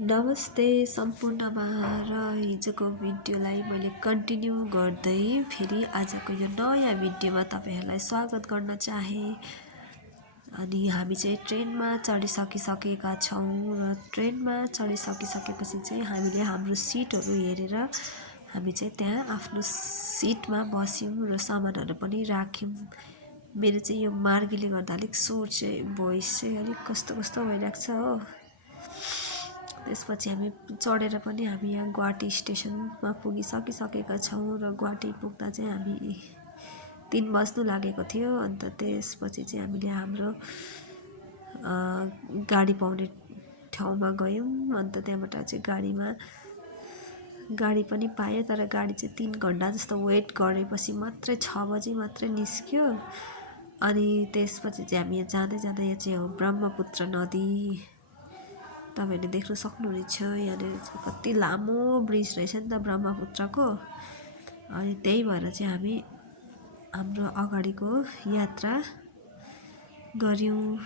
नमस्ते सम्पूर्णमा र हिजोको भिडियोलाई मैले कन्टिन्यू गर्दै फेरि आजको यो नयाँ भिडियोमा तपाईहरुलाई स्वागत गर्न चाहे। अनि हामी चाहिँ ट्रेनमा चढिसकिसकेका छौं र ट्रेनमा चढिसकिसकेपछि चाहिँ हामीले हाम्रो सिटहरु हेरेर हामी चाहिँ त्यहाँ आफ्नो सिटमा बस्यौं र सामानहरु पनि राख्यौं। मेरो चाहिँ यो मार्गीले गर्दा अलिक स्वर चाहिँ भोइस चाहिँ अलिक कस्तो कस्तो भइराख्छ हो। त्यसपछि हामी चढेर पनि हामी यहाँ गुवाहाटी स्टेसनमा पुगिसकिसकेका छौं र गुवाहाटी पुग्दा चाहिँ हामी 3 बज्नु लागेको थियो। अन्त त्यसपछि चाहिँ हामीले हाम्रो गाडी पाउने ठाउँमा गयौं। अन्त त्यहाँबाट चाहिँ गाडी पनि पाए, तर गाडी चाहिँ 3 घण्टा जस्तो वेट गरेपछि मात्रै 6 बजे मात्रै निस्क्यो। अनि त्यसपछि चाहिँ हामी जाँदै जाँदै यहाँ चाहिँ हो ब्रह्मपुत्र नदी, तपाईहरुले देख्न सक्नुहुनेछ। यहाँ कति लामो ब्रिज रहेछ नि त ब्रह्मपुत्रको। अनि त्यही भएर चाहिँ हामी हाम्रो अगाडिको यात्रा गर्यौं।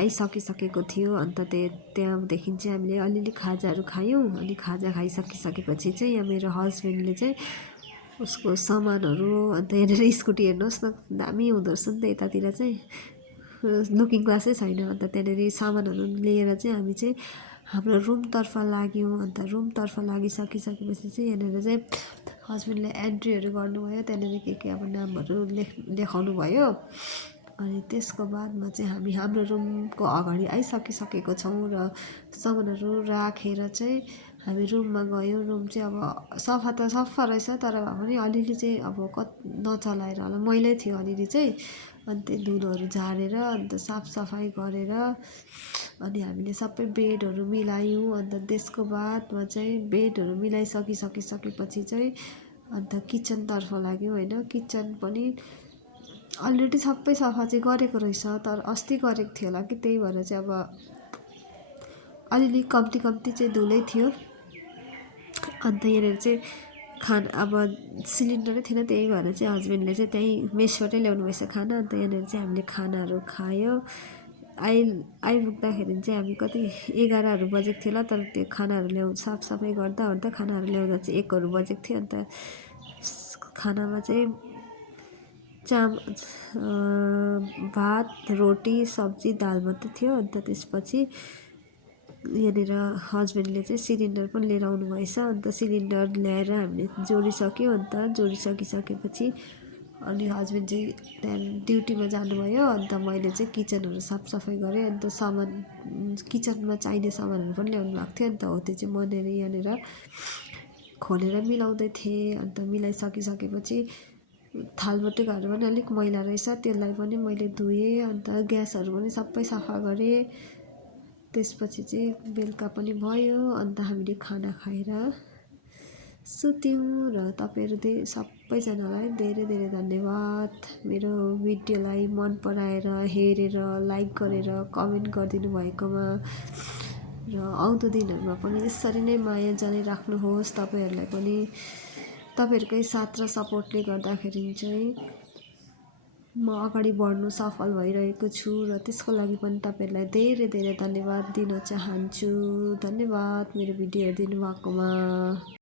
आइसकिसकेको थियो। अन्त त्यहाँदेखि चाहिँ हामीले अलिअलि खाजाहरु खायौं। अनि खाजा खाइसकिसकेपछि चाहिँ यहाँ मेरो हस्बेन्डले चाहिँ उसको सामानहरु, अन्त हेरेर स्कुटी हेर्नुस् न दामी हुँदो रहेछ नि त यतातिर चाहिँ, लुकिङ ग्लासै छैन। अन्त त्यहाँनेरि सामानहरु लिएर चाहिँ हामी चाहिँ हाम्रो रुम तर्फ लाग्यौं। अन्त रुम तर्फ लागिसकिसकेपछि चाहिँ यहाँनेर चाहिँ हस्बेन्डले एन्ट्रीहरु गर्नुभयो। त्यहाँनेरि के अब नामहरु लेखाउनु भयो। अनि त्यसको बादमा चाहिँ हामी हाम्रो रुमको अगाडि आइसकिसकेको छौं र सामानहरु राखेर चाहिँ हामी रुममा गयौं। रुम चाहिँ अब सफा त सफा रहेछ, तर भए पनि अलिअलि चाहिँ अब नचलाएर होला, मैलै थियो अलिअलि चाहिँ। अनि त्यो धुलोहरु झारेर अन्त साफ सफाई गरेर अनि हामीले सबै बेडहरु मिलायौं। अन्त त्यसको बादमा चाहिँ बेडहरु मिलाइसकिसकेपछि चाहिँ अन्त किचन तर्फ लाग्यौं हैन। किचन पनि अलरेडी सबै सफा चाहिँ गरेको रहेछ, तर अस्ति गरेको थियो होला कि, त्यही भएर चाहिँ अब अलिअलि कम्ती चाहिँ धुलै थियो। अन्त यहाँ चाहिँ अब सिलिन्डरै थिएन, त्यही भएर चाहिँ हस्बेन्डले चाहिँ त्यही मेसबाटै ल्याउनु भएछ खाना। अन्त यहाँ चाहिँ हामीले खानाहरु खायो। आइपुग्दाखेरि चाहिँ हामी कति 11 बजेको थियो होला, तर त्यो खानाहरु साफ सफाई गर्दा ओर्दा खानाहरु ल्याउँदा चाहिँ 1 बजेको थियो। अन्त खानामा चाहिँ भात, रोटी, सब्जी, दाल मात्रै थियो। अन्त त्यसपछि यहाँनेर हस्बेन्डले चाहिँ सिलिन्डर पनि लिएर आउनु भएछ। अन्त सिलिन्डर ल्याएर हामीले जोडिसक्यौं। अन्त जोडिसकिसकेपछि अनि हस्बेन्ड चाहिँ त्यहाँ ड्युटीमा जानुभयो। अन्त मैले चाहिँ किचनहरु साफ सफाई गरे। अन्त किचनमा चाहिने सामानहरु पनि ल्याउनु भएको थियो। अन्त हो त्यो चाहिँ मैले यहाँनेर खोलेर मिलाउँदै थिएँ। अन्त मिलाइसकिसकेपछि थालबटुकाहरु पनि अलिक मैला रहेछ, त्यसलाई पनि मैले धुएँ। अन्त ग्यासहरु पनि सबै सफा गरे। त्यसपछि चाहिँ बेलुका पनि भयो। अन्त हामीले खाना खाएर सुत्यौं। र तपाईहरु सबैजनालाई धेरै धेरै धन्यवाद मेरो भिडियोलाई मन पराएर हेरेर लाइक गरेर कमेन्ट गरिदिनु भएकोमा। र आउँदो दिनहरुमा पनि यसरी नै माया जारी राख्नुहोस्। तपाईहरुलाई पनि तपाईहरुकै साथ र सपोर्टले गर्दाखेरि चाहिँ म अगाडि बढ्नु सफल भइरहेको छु। र त्यसको लागि पनि तपाईहरुलाई धेरै धेरै धन्यवाद दिन चाहन्छु। धन्यवाद मेरो भिडियो हेरिदिनु भएकोमा।